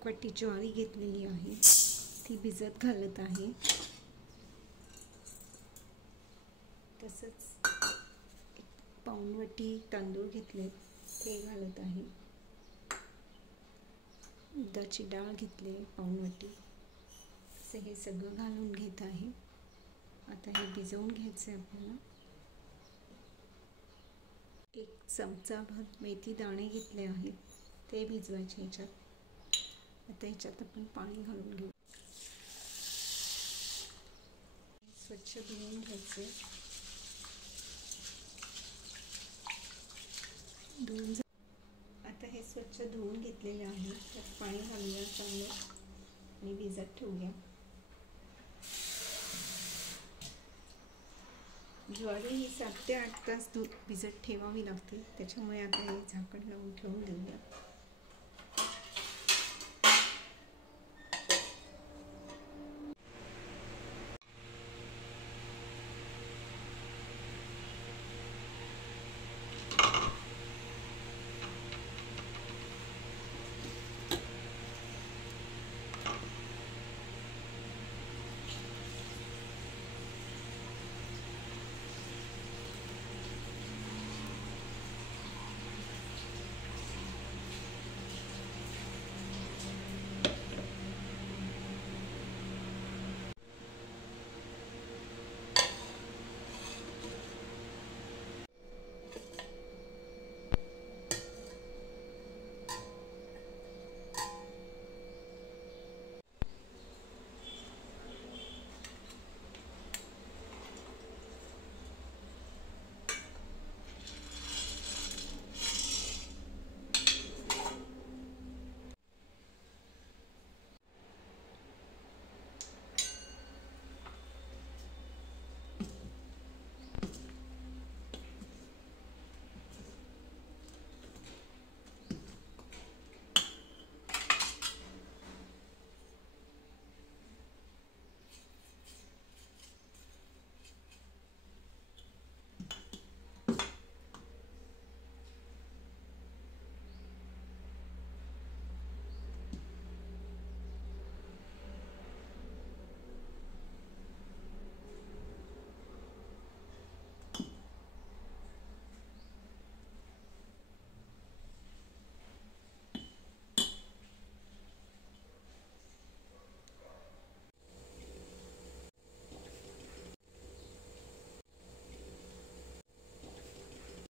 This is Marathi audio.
1 वाटी ज्वारी घेतलेली आहे, ती भिजत घालत आहे। तसंच 1 पाऊण वाटी तांदूळ घेतले, ते घालत आहे। उडदाची डाळ घेतली पाऊण वाटी, असे हे सगळं घालून घेत आहे। आता हे भिजवून घ्यायचं आहे आपल्याला। 1 चमचाभर मेथी दाणे घेतले आहेत, ते भिजवायचे ह्याच्यात। आता ह्याच्यात आपण पाणी घालून घेऊ। स्वच्छ धुवून घ्यायचे। आता हे स्वच्छ धुवून घेतलेले आहे, त्यात पाणी घालूया चांगलं आणि भिजत ठेवूया। ज्वारी ही 7 ते 8 तास भिजत ठेवावी लागते, त्याच्यामुळे आता हे झाकण लावून ठेवून देऊया।